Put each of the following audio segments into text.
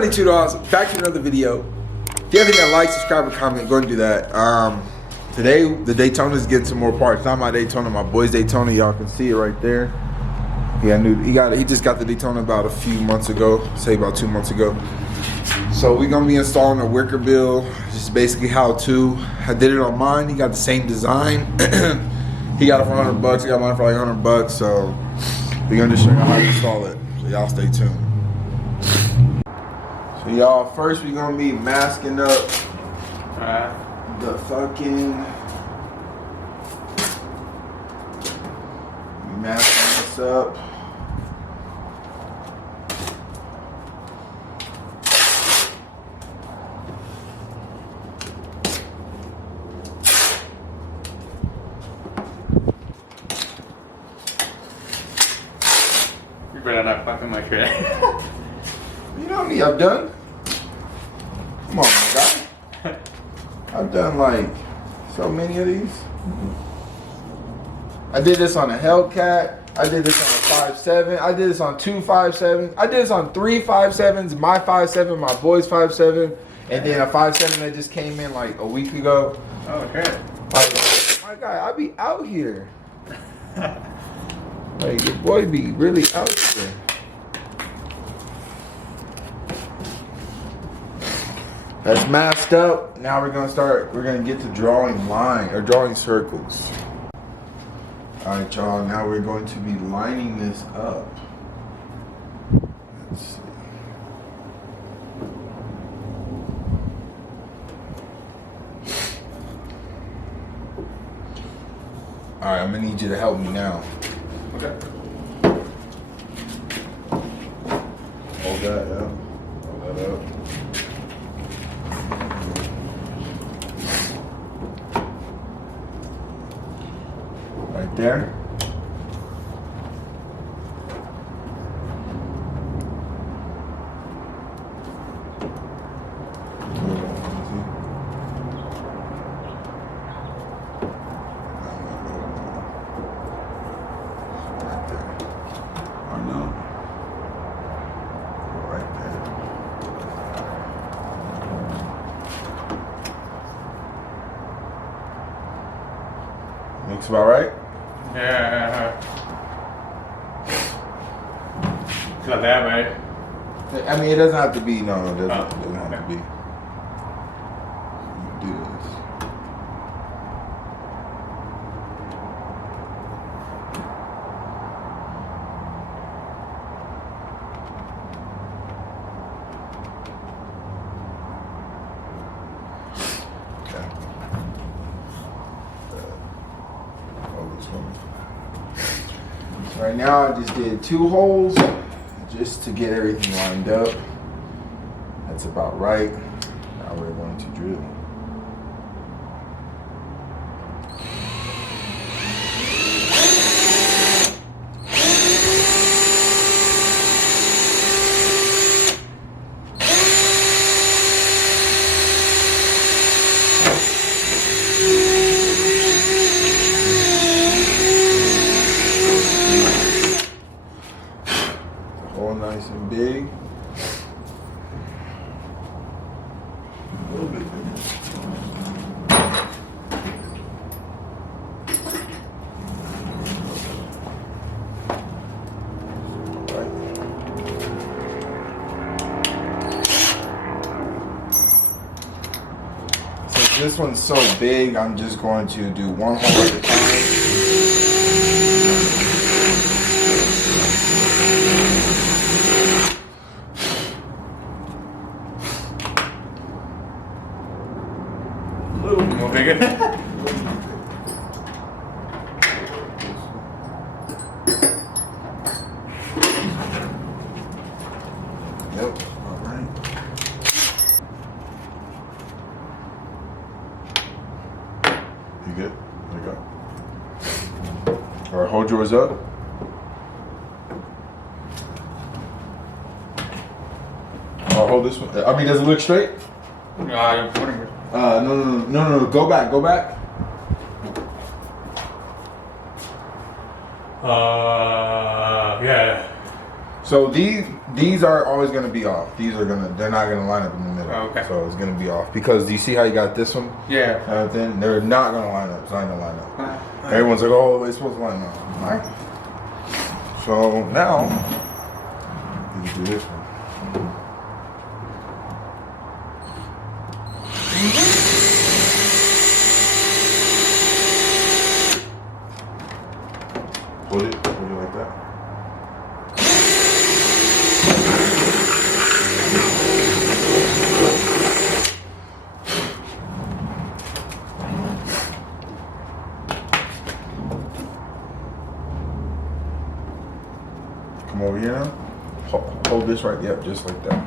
$92. Back to another video. If you haven't hit that like, subscribe, or comment, go and do that. Today the Daytona is getting some more parts. Not my Daytona, my boy's Daytona. Y'all can see it right there. He just got the Daytona about a few months ago, say about 2 months ago. So we're gonna be installing a Whickerbill. Just basically how to. I did it on mine. He got the same design. He got it for $100. I got mine for like $100. So we're gonna just show you how to install it. So y'all stay tuned. So y'all, first we're gonna be masking up the fucking. Masking this up. You better not fucking my shit. You know me, I've done. Come on, my guy. I've done like so many of these. I did this on a Hellcat. I did this on a 5.7. I did this on 2 5.7s. I did this on 3 5.7s. My 5.7, my boy's 5.7, and then a 5.7 that just came in like a week ago. Oh shit. Like, my guy, I be out here. Like, your boy be really out here. That's masked up. Now we're gonna get to drawing line or drawing circles. Alright y'all, now we're going to be lining this up. Let's see. Alright, I'm gonna need you to help me now. Okay. Hold that up. Hold that up. Right there. Looks about right? Yeah. It's not that right. I mean, it doesn't have to be, no, it doesn't have to be. Do this. Okay. So right now I just did 2 holes just to get everything lined up. That's about right. Now we're going to drill. Nice and big. A little bit bigger. Right. Since this one's so big, I'm just going to do 1 hole at a time. More bigger. Yep. All right. You good? There you go. All right, hold yours up. I'll hold this one. I mean, does it look straight? I'm putting it. No. Go back. Yeah. So these These are always gonna be off. They're not gonna line up in the middle. Oh, okay. So it's gonna be off because do you see how you got this one? Yeah. Then they're not gonna line up. It's not gonna line up. Alright. Everyone's like, oh, it's supposed to line up. All right. So now you can do this one. Hold it like that. Come over here now. Hold this right, yep, just like that.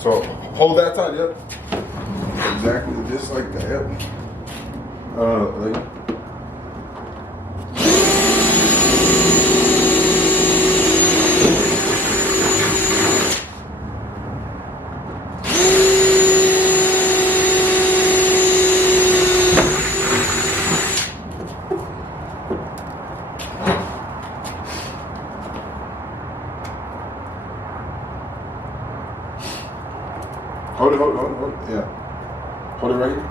So hold that tight, yep. Exactly just like that, yep. Like, hold it, yeah. Hold it right here.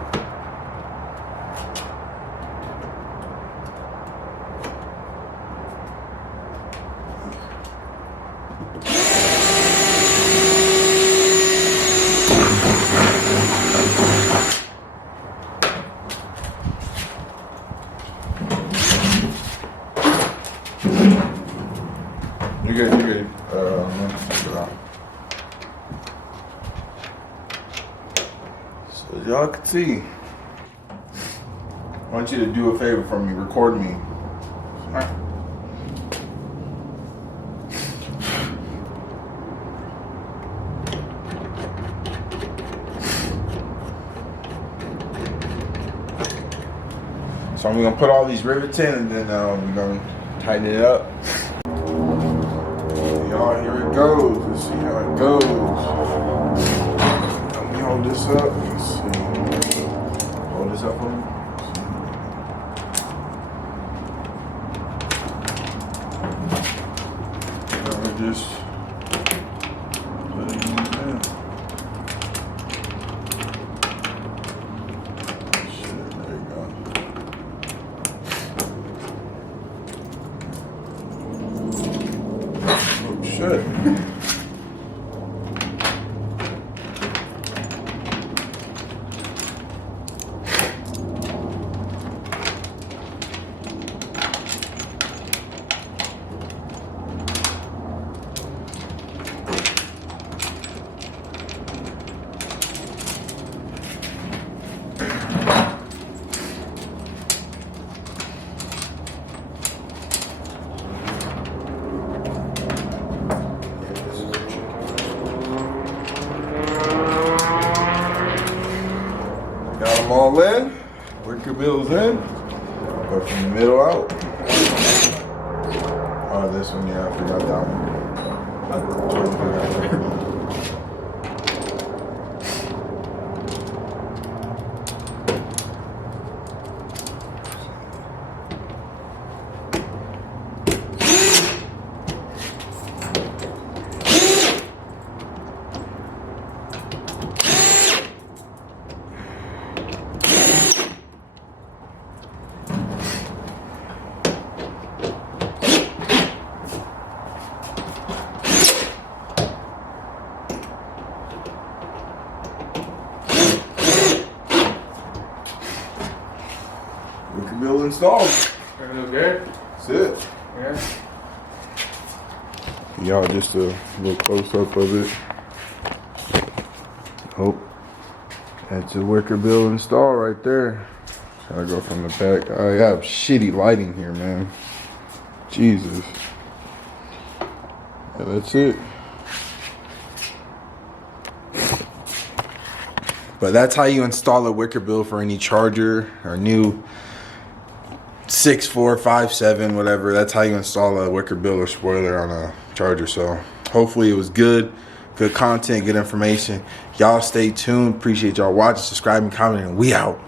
You're good, you're good. Check it out. So as y'all can see, I want you to do a favor for me, record me. Alright. So I'm gonna put all these rivets in and then we're gonna tighten it up. Y'all, here it goes. Let's see how it goes. Let me hold this up. Let's see. Hold this up for me. Just put it in there. Shit, there you go. Oh shit. Got them all in. Whickerbill's in. Go from the middle out. Oh, this one, yeah, I forgot that one. I totally forgot that. Whickerbill installed. Everything good? That's it. Yeah. Y'all, just a little close up of it. Oh, that's a Whickerbill install right there. So I go from the back. I have shitty lighting here, man. Jesus. Yeah, that's it. But that's how you install a Whickerbill for any charger or new 6457, whatever. That's how you install a Whickerbill or spoiler on a charger. So hopefully it was good content, good information. Y'all stay tuned. Appreciate y'all watching, subscribing, commenting, and we out.